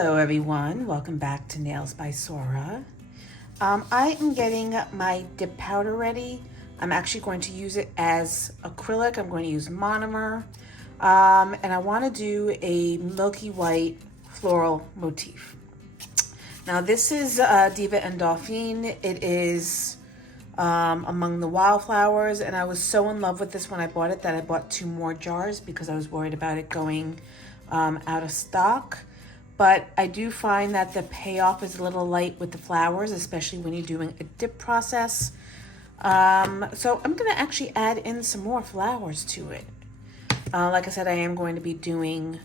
Hello everyone, welcome back to Nails by Sora. I am getting my dip powder ready. I'm actually going to use it as acrylic. I'm going to use monomer. And I want to do a milky white floral motif. Now this is Diva and Dauphine. It is among the wildflowers, and I was so in love with this when I bought it that I bought 2 more jars because I was worried about it going out of stock. But I do find that the payoff is a little light with the flowers, especially when you're doing a dip process. So I'm going to actually add in some more flowers to it. Like I said, I am going to be doing,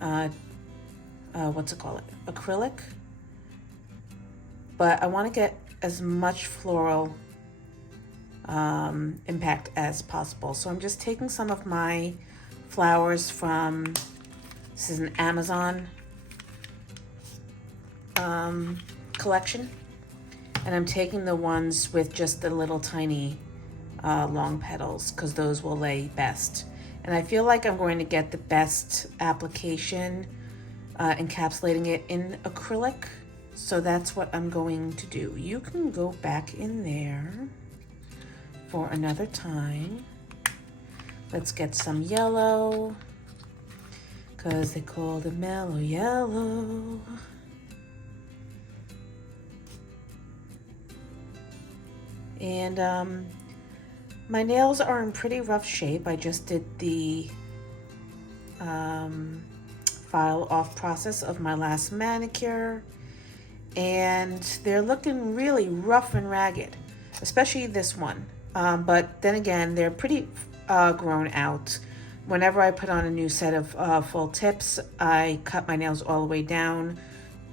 acrylic. But I want to get as much floral impact as possible. So I'm just taking some of my flowers from, this is an Amazon collection, and I'm taking the ones with just the little tiny long petals because those will lay best. And I feel like I'm going to get the best application encapsulating it in acrylic, so that's what I'm going to do. You can go back in there for another time. Let's get some yellow because they call it mellow yellow. And my nails are in pretty rough shape. I just did the file off process of my last manicure, and they're looking really rough and ragged, especially this one. But then again, they're pretty grown out. Whenever I put on a new set of full tips, I cut my nails all the way down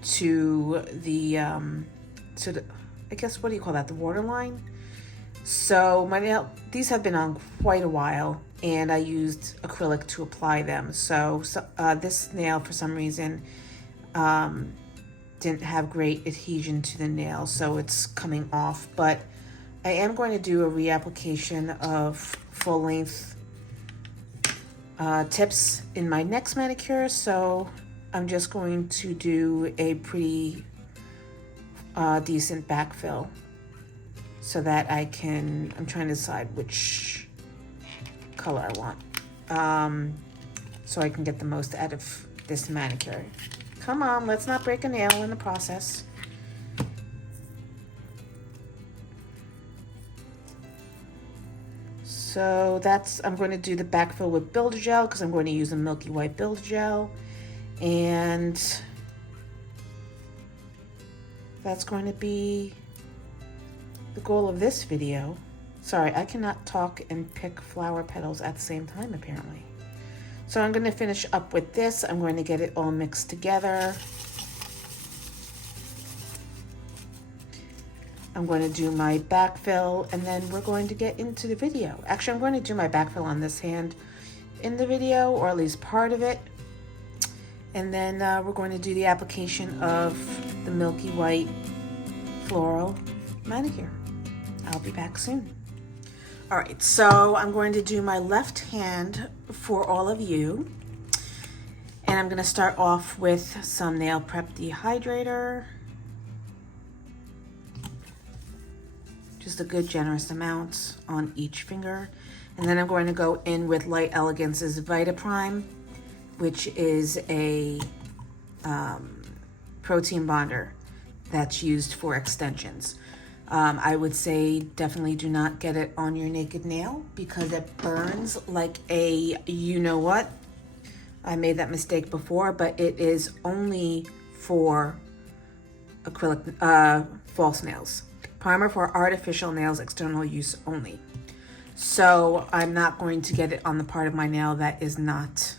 to the I guess, what do you call that? The waterline. So these have been on quite a while, and I used acrylic to apply them. So this nail, for some reason, didn't have great adhesion to the nail, so it's coming off. But I am going to do a reapplication of full length tips in my next manicure. So I'm just going to do a pretty decent backfill so that I'm trying to decide which color I want, so I can get the most out of this manicure. Come on, let's not break a nail in the process. So I'm going to do the backfill with builder gel because I'm going to use a milky white builder gel, and that's going to be the goal of this video. Sorry, I cannot talk and pick flower petals at the same time, apparently. So I'm going to finish up with this. I'm going to get it all mixed together. I'm going to do my backfill, and then we're going to get into the video. Actually, I'm going to do my backfill on this hand in the video, or at least part of it. And then we're going to do the application of the milky white floral manicure. I'll be back soon. All right, so I'm going to do my left hand for all of you. And I'm going to start off with some Nail Prep Dehydrator. Just a good generous amount on each finger. And then I'm going to go in with Light Elegance's Vita Prime, which is a protein bonder that's used for extensions. I would say definitely do not get it on your naked nail because it burns like a you-know-what. I made that mistake before, but it is only for acrylic false nails. Primer for artificial nails, external use only. So I'm not going to get it on the part of my nail that is not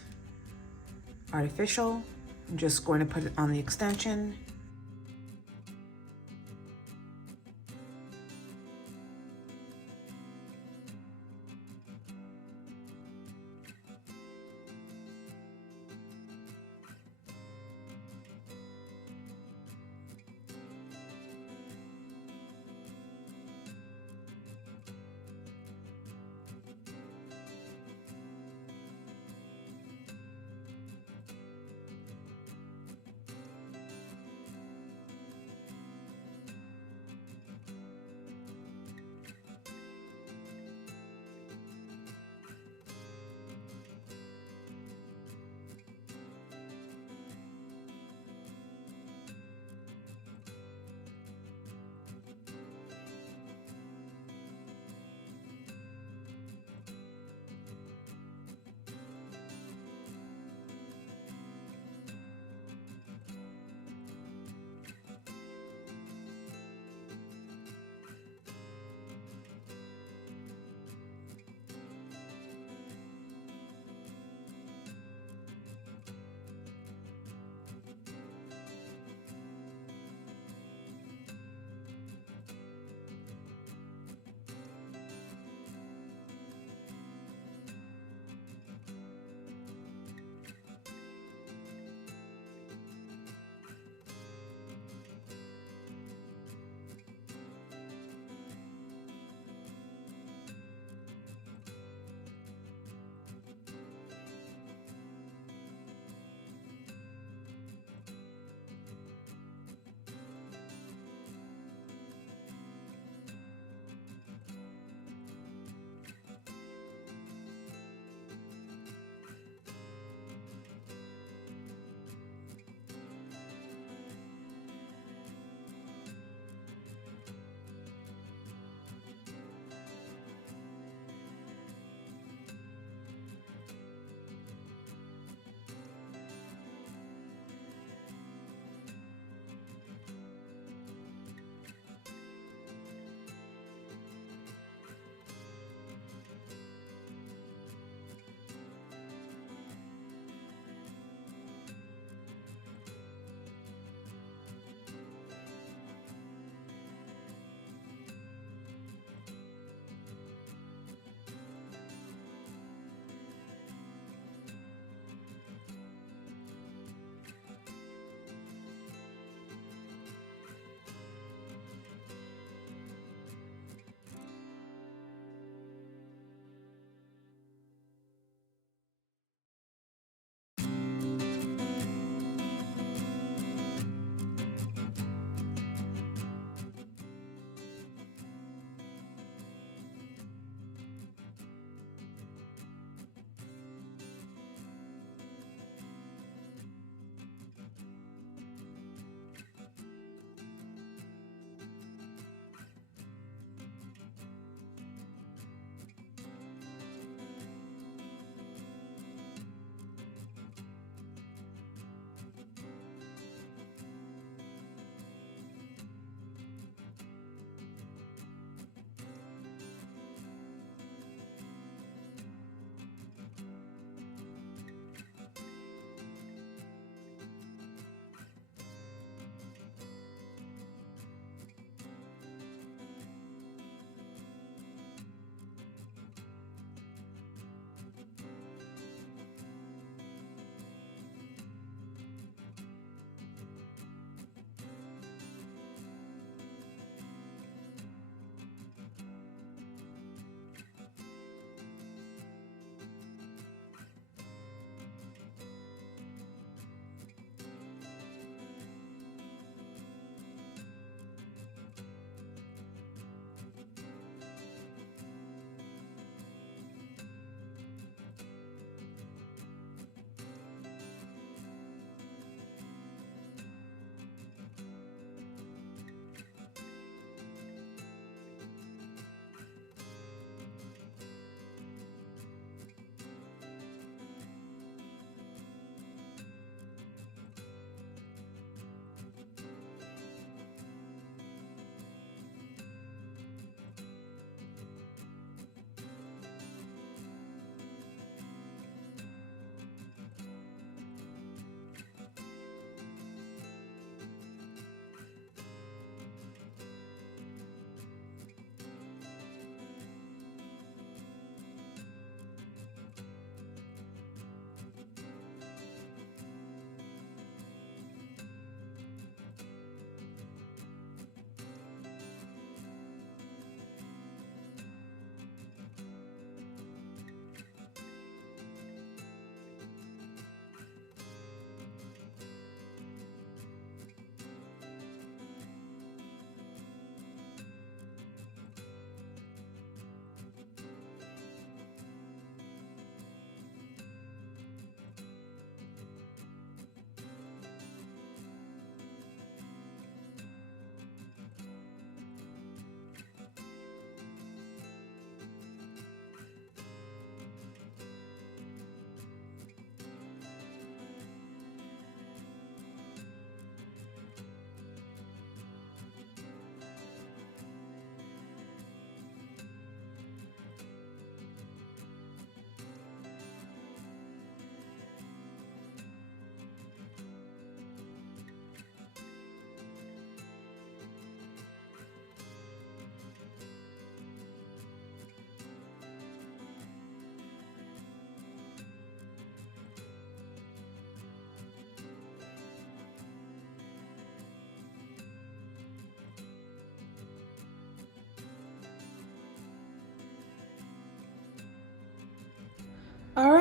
artificial. I'm just going to put it on the extension.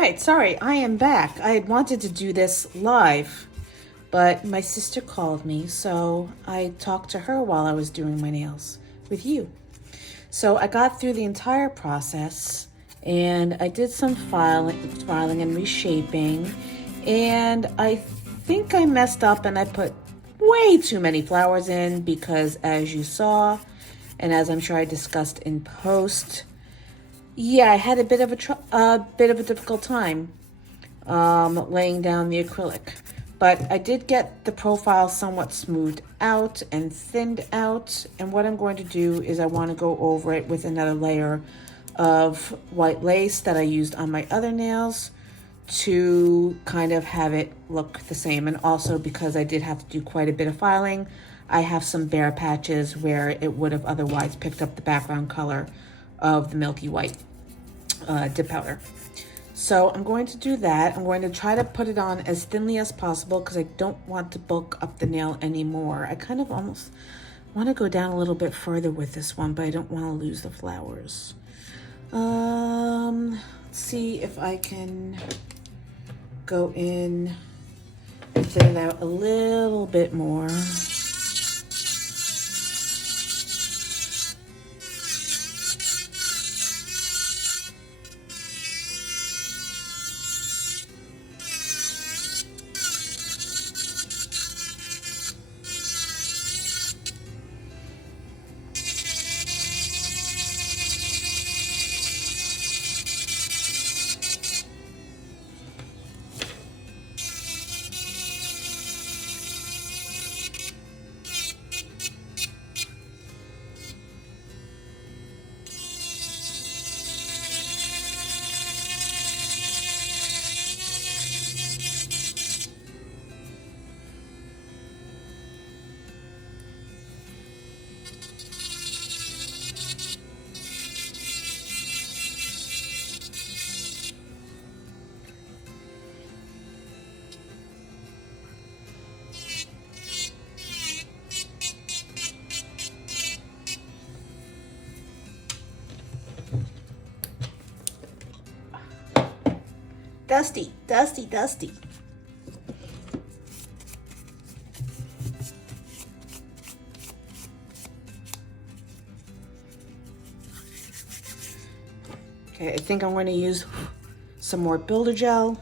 right, sorry, I am back. I had wanted to do this live, but my sister called me, so I talked to her while I was doing my nails with you. So I got through the entire process, and I did some filing and reshaping, and I think I messed up and I put way too many flowers in because, as you saw, and as I'm sure I discussed in post, yeah, I had a bit of a difficult time laying down the acrylic. But I did get the profile somewhat smoothed out and thinned out. And what I'm going to do is I want to go over it with another layer of white lace that I used on my other nails to kind of have it look the same. And also because I did have to do quite a bit of filing, I have some bare patches where it would have otherwise picked up the background color of the milky white dip powder. So I'm going to do that. I'm going to try to put it on as thinly as possible because I don't want to bulk up the nail anymore. I kind of almost want to go down a little bit further with this one, but I don't want to lose the flowers. Let's see if I can go in and thin it out a little bit more. Dusty, dusty, dusty. Okay, I think I'm going to use some more builder gel.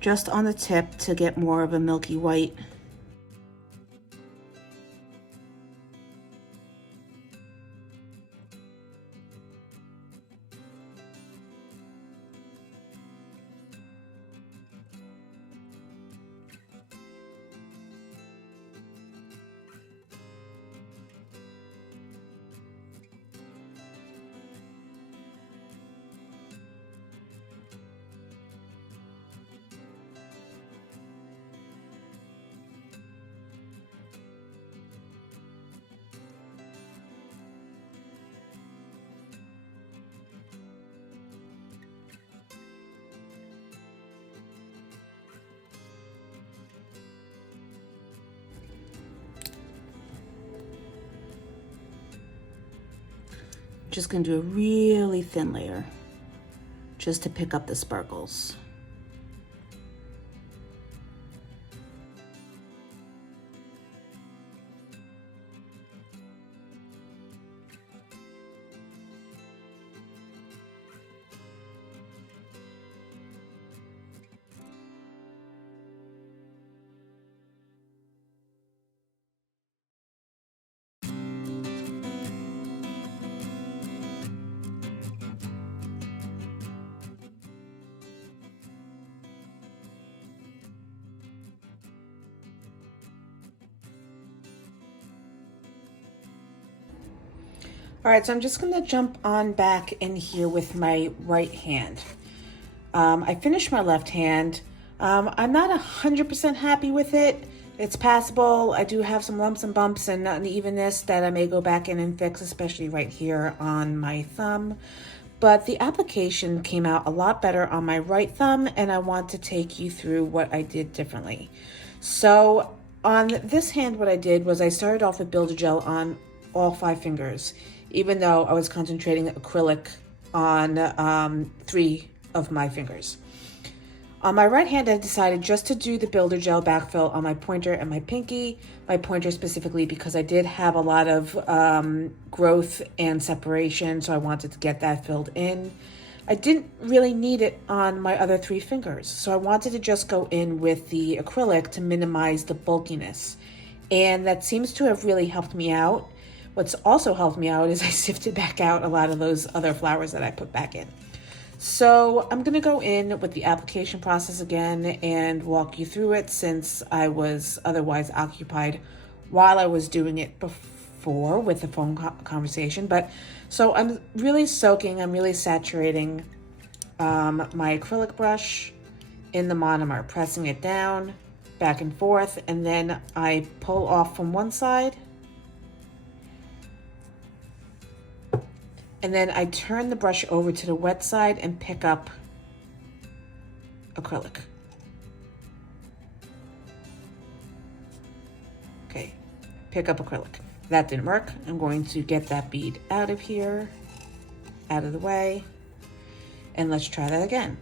Just on the tip to get more of a milky white. Just gonna do a really thin layer just to pick up the sparkles. All right, so I'm just gonna jump on back in here with my right hand. I finished my left hand. I'm not 100% happy with it. It's passable. I do have some lumps and bumps and unevenness that I may go back in and fix, especially right here on my thumb. But the application came out a lot better on my right thumb, and I want to take you through what I did differently. So on this hand, what I did was I started off with Builder Gel on all 5 fingers. even though I was concentrating acrylic on 3 of my fingers. On my right hand, I decided just to do the builder gel backfill on my pointer and my pinky. My pointer specifically because I did have a lot of growth and separation, so I wanted to get that filled in. I didn't really need it on my other 3 fingers, so I wanted to just go in with the acrylic to minimize the bulkiness. And that seems to have really helped me out. What's also helped me out is I sifted back out a lot of those other flowers that I put back in. So I'm gonna go in with the application process again and walk you through it since I was otherwise occupied while I was doing it before with the phone conversation. But so I'm really soaking, I'm really saturating my acrylic brush in the monomer, pressing it down, back and forth, and then I pull off from one side. And then I turn the brush over to the wet side and pick up acrylic. Okay, pick up acrylic. That didn't work. I'm going to get that bead out of here, out of the way, and let's try that again.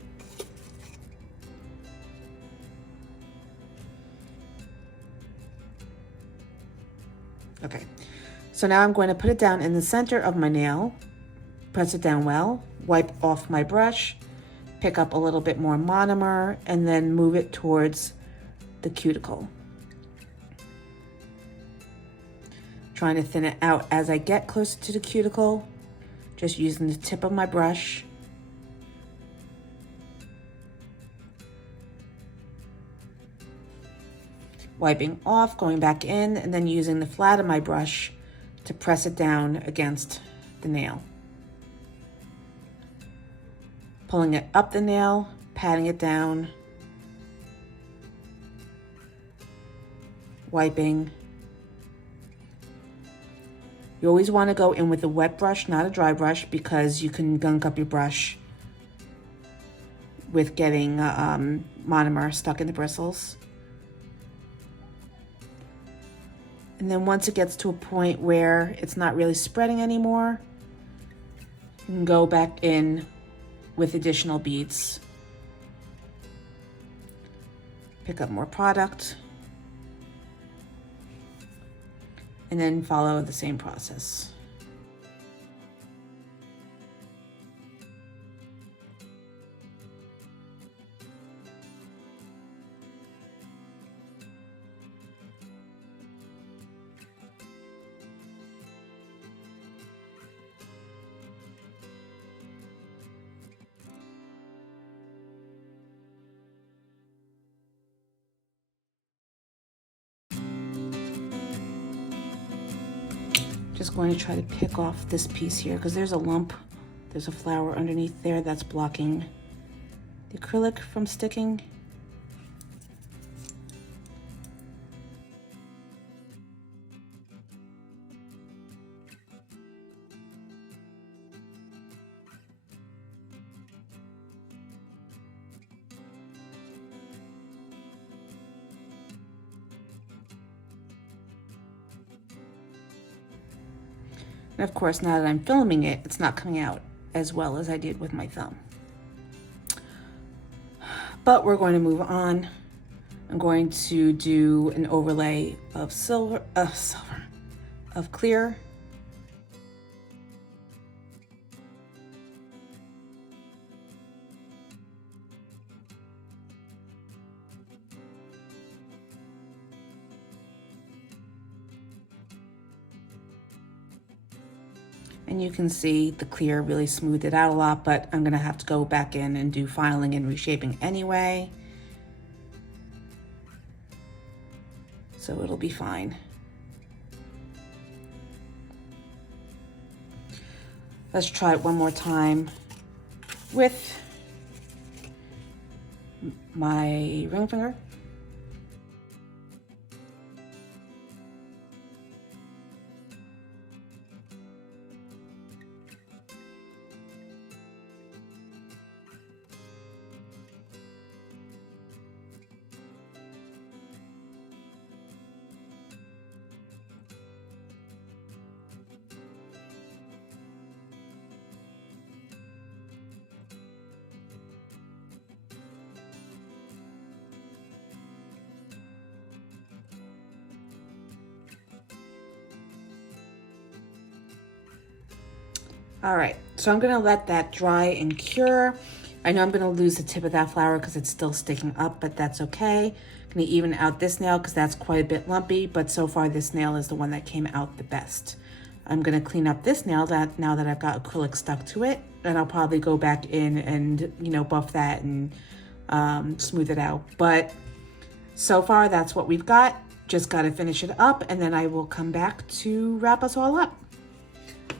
Okay, so now I'm going to put it down in the center of my nail. Press it down well, wipe off my brush, pick up a little bit more monomer, and then move it towards the cuticle. Trying to thin it out as I get closer to the cuticle, just using the tip of my brush. Wiping off, going back in, and then using the flat of my brush to press it down against the nail. Pulling it up the nail, patting it down, wiping. You always want to go in with a wet brush, not a dry brush, because you can gunk up your brush with getting monomer stuck in the bristles. And then once it gets to a point where it's not really spreading anymore, you can go back in with additional beads. Pick up more product, and then follow the same process. Just going to try to pick off this piece here because there's a lump, there's a flower underneath there that's blocking the acrylic from sticking. And of course, now that I'm filming it, it's not coming out as well as I did with my thumb. But we're going to move on. I'm going to do an overlay of clear. And you can see the clear really smoothed it out a lot, but I'm gonna have to go back in and do filing and reshaping anyway. So it'll be fine. Let's try it one more time with my ring finger. All right, so I'm gonna let that dry and cure. I know I'm gonna lose the tip of that flower because it's still sticking up, but that's okay. I'm gonna even out this nail because that's quite a bit lumpy, but so far this nail is the one that came out the best. I'm gonna clean up this nail now that I've got acrylic stuck to it, and I'll probably go back in and, you know, buff that and smooth it out. But so far that's what we've got. Just gotta finish it up and then I will come back to wrap us all up.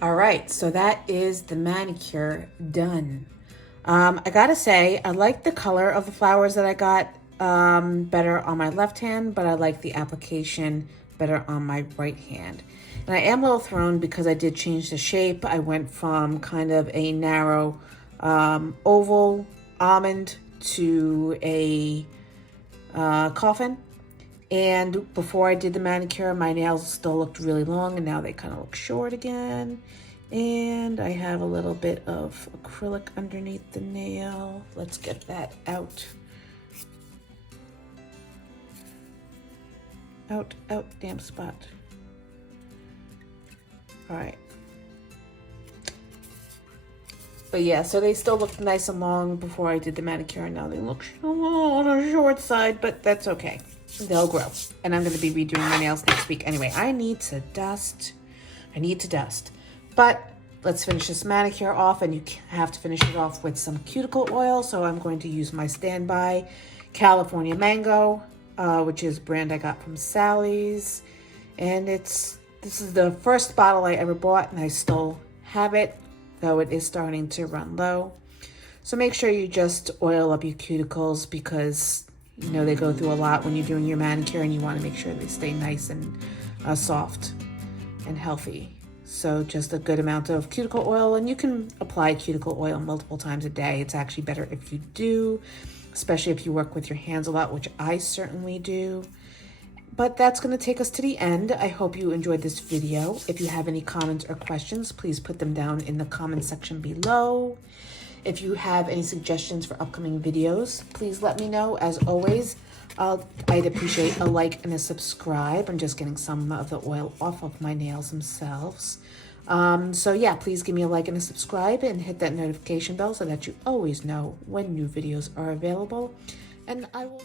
All right, so that is the manicure done. I gotta say, I like the color of the flowers that I got better on my left hand, but I like the application better on my right hand. And I am a little thrown because I did change the shape. I went from kind of a narrow oval almond to a coffin. And before I did the manicure, my nails still looked really long and now they kind of look short again. And I have a little bit of acrylic underneath the nail. Let's get that out. Out, damn spot. All right. But yeah, so they still looked nice and long before I did the manicure, and now they look on the short side, but that's okay. They'll grow. And I'm going to be redoing my nails next week. Anyway, I need to dust. But let's finish this manicure off, and you have to finish it off with some cuticle oil. So I'm going to use my standby California Mango, which is a brand I got from Sally's. And this is the first bottle I ever bought, and I still have it, though it is starting to run low. So make sure you just oil up your cuticles because, you know, they go through a lot when you're doing your manicure and you want to make sure they stay nice and soft and healthy. So just a good amount of cuticle oil, and you can apply cuticle oil multiple times a day. It's actually better if you do, especially if you work with your hands a lot, which I certainly do. But that's going to take us to the end. I hope you enjoyed this video. If you have any comments or questions, please put them down in the comment section below. If you have any suggestions for upcoming videos, please let me know. As always, I'd appreciate a like and a subscribe. I'm just getting some of the oil off of my nails themselves. So yeah, please give me a like and a subscribe and hit that notification bell so that you always know when new videos are available. And I will...